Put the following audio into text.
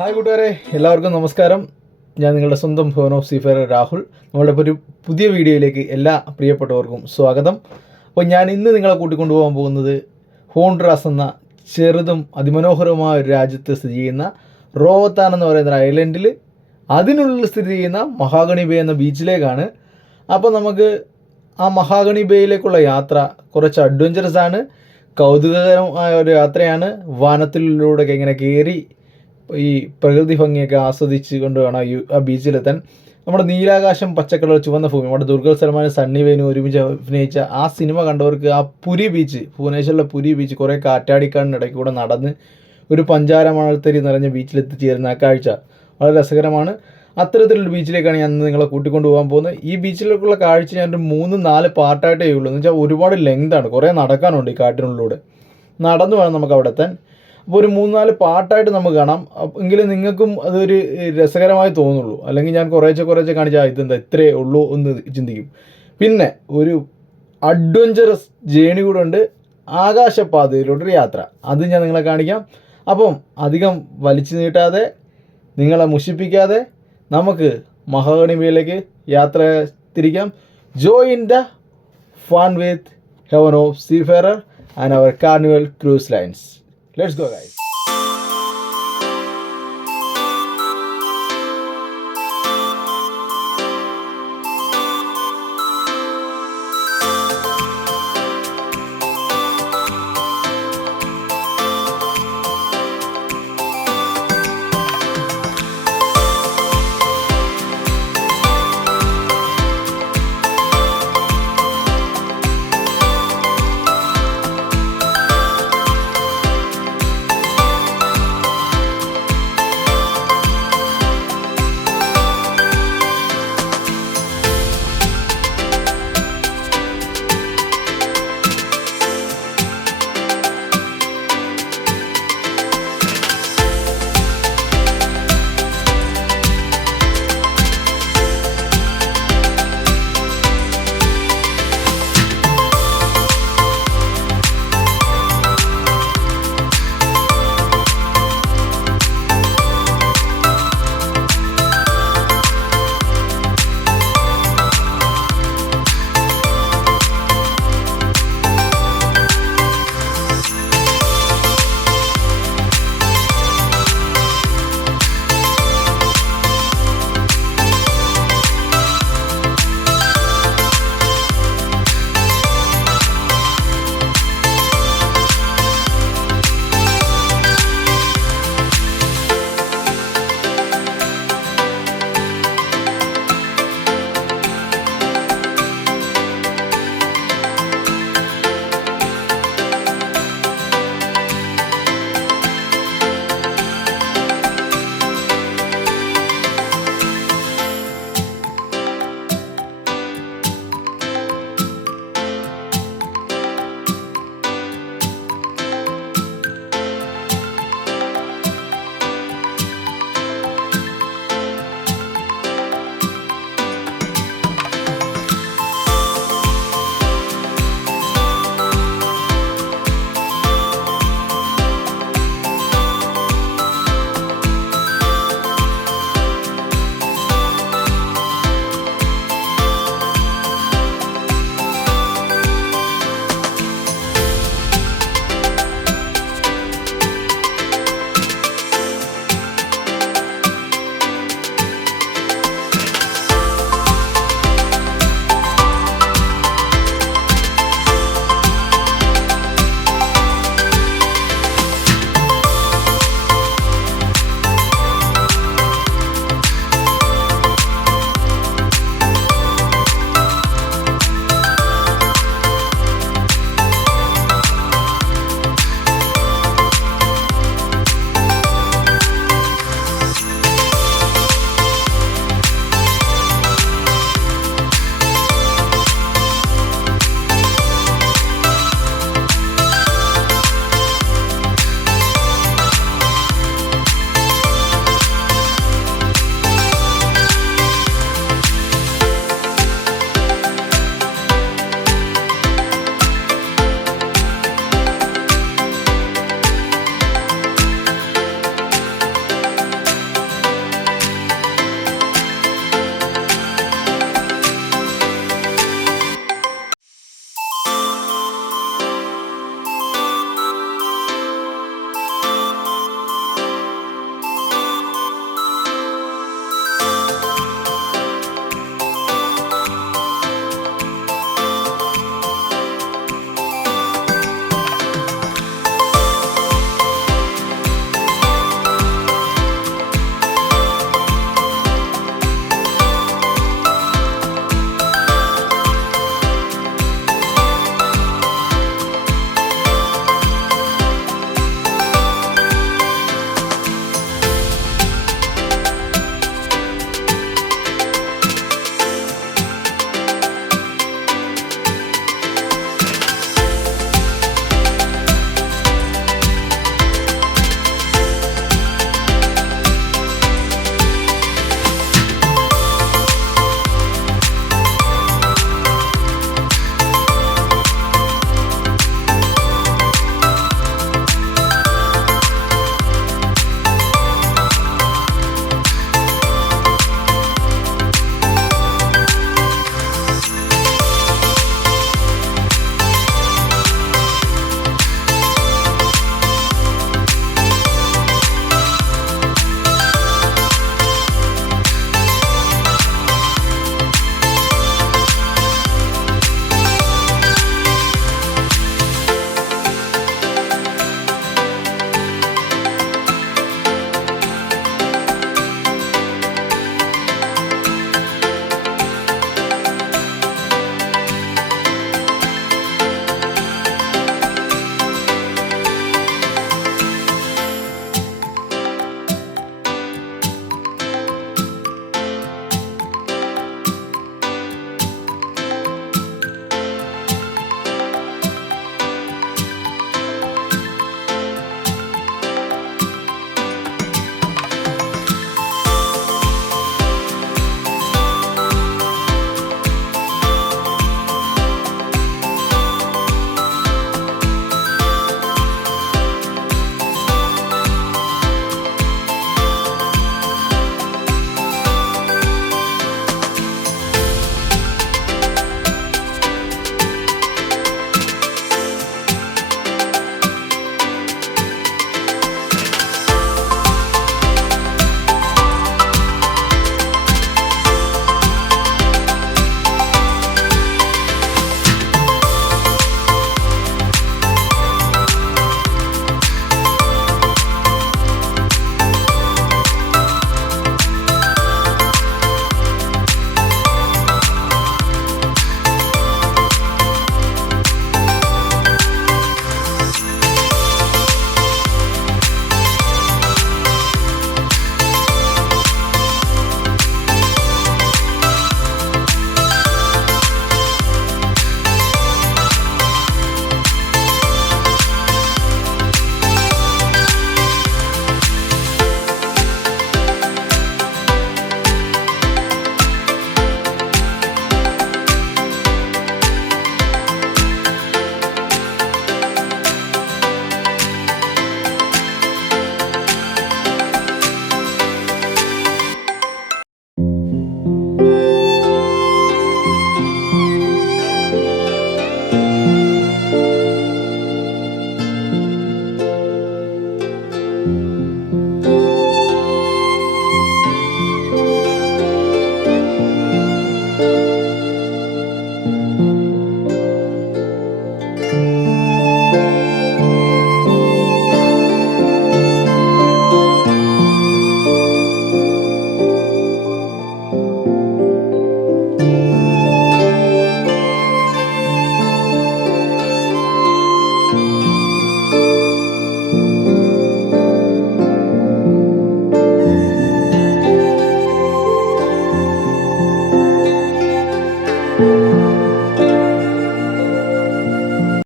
Hi കൂട്ടുകാരെ. എല്ലാവർക്കും നമസ്കാരം. ഞാൻ നിങ്ങളുടെ സ്വന്തം ഭവൻ ഓഫ് സീഫർ രാഹുൽ. നമ്മളുടെ ഒരു പുതിയ വീഡിയോയിലേക്ക് എല്ലാ പ്രിയപ്പെട്ടവർക്കും സ്വാഗതം. അപ്പോൾ ഞാൻ ഇന്ന് നിങ്ങളെ കൂട്ടിക്കൊണ്ടുപോകാൻ പോകുന്നത് ഹോൺഡ്രാസ് എന്ന ചെറുതും അതിമനോഹരവുമായ ഒരു രാജ്യത്ത് സ്ഥിതി ചെയ്യുന്ന റോവത്താൻ എന്ന് പറയുന്ന ഐലൻഡിൽ അതിനുള്ളിൽ സ്ഥിതി ചെയ്യുന്ന മഹാഗണി ബേ എന്ന ബീച്ചിലേക്കാണ്. അപ്പോൾ നമുക്ക് ആ മഹാഗണി ബേയിലേക്കുള്ള യാത്ര കുറച്ച് അഡ്വഞ്ചറസ് ആണ്. കൗതുകകരമായ ഒരു യാത്രയാണ്. വനത്തിലൂടെയൊക്കെ ഇങ്ങനെ കയറി ഈ പ്രകൃതി ഭംഗിയൊക്കെ ആസ്വദിച്ച് കൊണ്ട് വേണം ഈ ആ ബീച്ചിലെത്താൻ. നമ്മുടെ നീലാകാശം പച്ചക്കളർ ചുവന്ന ഭൂമി നമ്മുടെ ദുർഗൽ സൽമാൻ സണ്ണി വേനു ഒരുമിച്ച് അഭിനയിച്ച ആ സിനിമ കണ്ടവർക്ക് ആ പുരി ബീച്ച് ഭുവനേശ്വറിലെ പുരി ബീച്ച് കുറേ കാറ്റാടിക്കാടിന്റെ ഇടയ്ക്ക് കൂടെ നടന്ന് ഒരു പഞ്ചാര മണൽത്തരി നിറഞ്ഞ ബീച്ചിൽ എത്തിച്ചേരുന്ന ആ കാഴ്ച വളരെ രസകരമാണ്. അത്തരത്തിലുള്ള ബീച്ചിലേക്കാണ് ഞാൻ നിങ്ങളെ കൂട്ടിക്കൊണ്ട് പോകാൻ പോകുന്നത്. ഈ ബീച്ചിലേക്കുള്ള കാഴ്ച ഞാൻ ഒരു മൂന്ന് നാല് പാർട്ടായിട്ടേ ഉള്ളൂ. എന്ന് വെച്ചാൽ ഒരുപാട് ലെങ്താണ് കുറേ നടക്കാനുണ്ട് ഈ കാട്ടിനുള്ളിലൂടെ. നടന്നു വേണം നമുക്ക് അവിടെ എത്താൻ. അപ്പോൾ ഒരു മൂന്നാൽ പാട്ടായിട്ട് നമുക്ക് കാണാം. എങ്കിലും നിങ്ങൾക്കും അതൊരു രസകരമായി തോന്നുള്ളൂ. അല്ലെങ്കിൽ ഞാൻ കുറേശ്ശെ കുറേശ്ശെ കാണിച്ചാൽ ഇതെന്താ ഇത്രയേ ഉള്ളൂ എന്ന് ചിന്തിക്കും. പിന്നെ ഒരു അഡ്വഞ്ചറസ് ജേണി കൂടെ ഉണ്ട്. ആകാശപാതയിലോട്ടൊരു യാത്ര. അത് ഞാൻ നിങ്ങളെ കാണിക്കാം. അപ്പം അധികം വലിച്ചു നീട്ടാതെ നിങ്ങളെ മുഷിപ്പിക്കാതെ നമുക്ക് മഹാഗണിമയിലേക്ക് യാത്ര തിരിക്കാം. Join the fun with heaven of seafarer and our carnival cruise lines Let's go, guys.